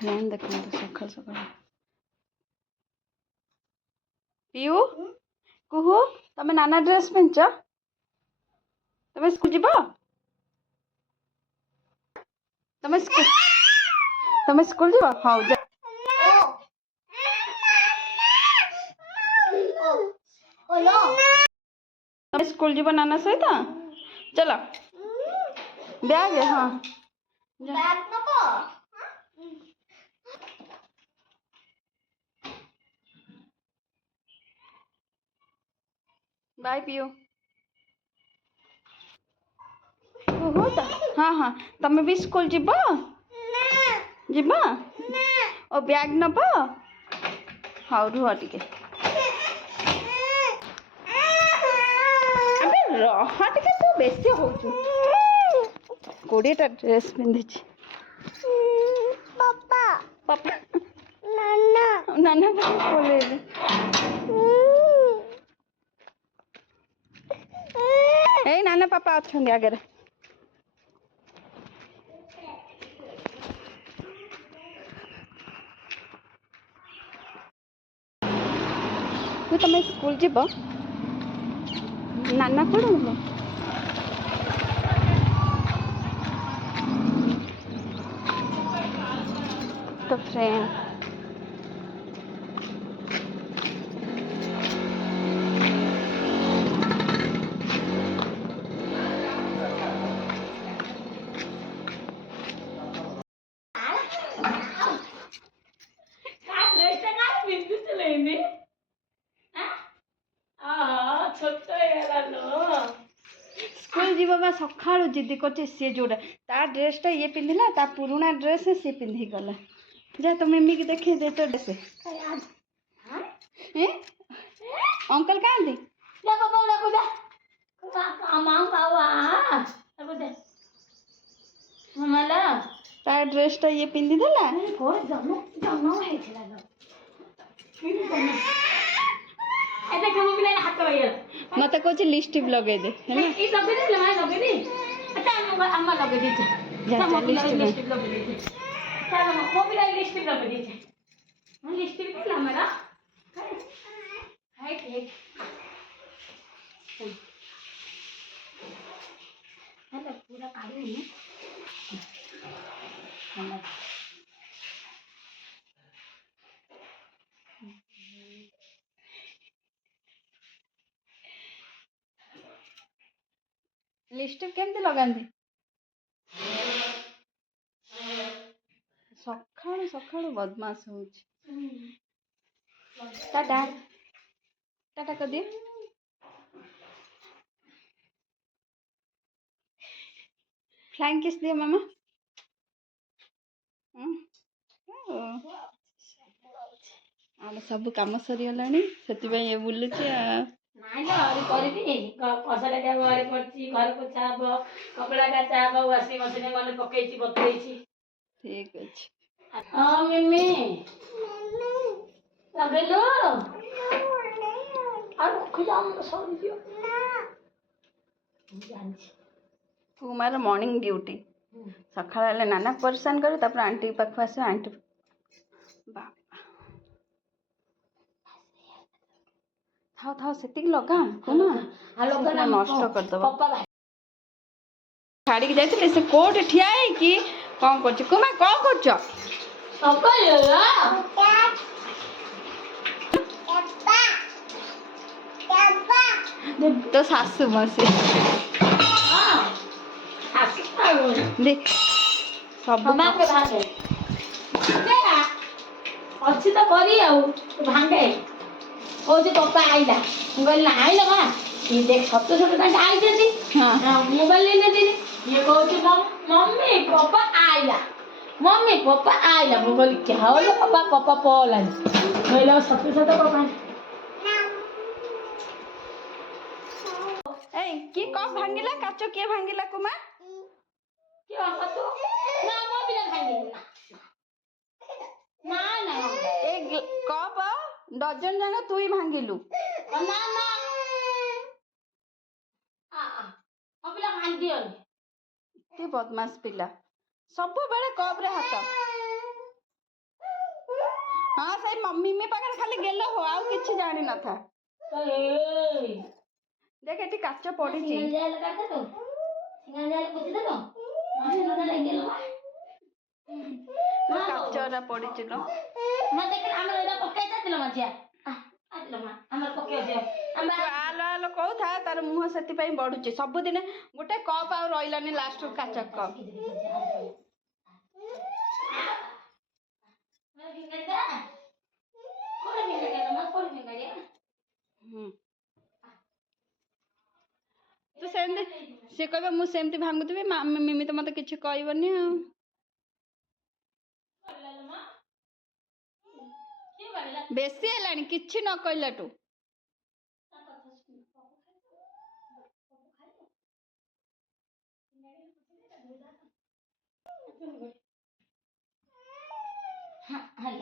friend देखो सकाल सकाल पियू कुहू तमे नाना ड्रेस पिंच तमे स्कूल जीव तमे स्कूल जीव हाँ जा तमे स्कूल जीव नाना सहित चलो बैग हाँ बाय पियू हो हाँ हाँ तमे भी स्कूल जीव जीव ओ बैग नब हाँ रुह टिके रह टिके तू बेसी होचु 20टा ड्रेस पिंधि पापा पापा नाना नाना बोले ए नाना पापा अच्छा आगे तू तमे स्कूल जीव नाना कौन तो फ्रेंड स्कूल जीवा सका जिद्दी कर सी जोड़ा ता ड्रेसटा ये पिंधिला ता पुराना ड्रेस सी पिंधि गला जा तो मम्मी की देखे दे तो ड्रेस अंकल कहाँ दी ता ड्रेसटा ये पिंधि देला मत कह लिपस्टिक लगे दे लिपस्टिक केमती लगाती सका सका बदमाश हो टाटा टाटा कर दिए फ्लाइंग किस दिए मामा सब कम सरीगला से बुलुची ठीक तुम्हारा मॉर्निंग ड्यूटी सका नाना परेशान कर तापर आंटी पाख आस आंटी थाओ थाओ से लगा नष्ट करदब छाड़ी जाइए से कोट ठिया कि कौन कर कुमा कौन कर तो सासू मसी देख सब अच्छी तो करी भांगे कौन पप्पा आईला कहली ना आईला माँ ये देख छोटे छोटे आई मोबाइल ले ये कहती मम्मी पप्पा आईला मुझे कहली क्या हो पापा पप्पा पला कहला छोटे छोटे पप्पा कि कप भांगिला काचो किए भांगिला कुमा क्या तू ना मो बिना भांगिला ना ना एक कप डजन जाक तु ही भांगिलु ना ना मो बिना भांगियोनी बदमाश पिला सब बेले कप रे हाथ हाँ से मम्मी पाखे खाली गेल हो आउ किछि जानि न था देख एटी काच पड़ी छी काचरा पड़ी छी लो आलो आलो कहू था तार मुह सेति पई बढुची सब दिन गोटे कप आ रहिलानी लास्ट काच कप तू सेमती से कहबे मु सेमती भांगुतबी मिमी तो मते किछि कहबनी आ बेसी हेलानी किछि न कहलाटू हाँ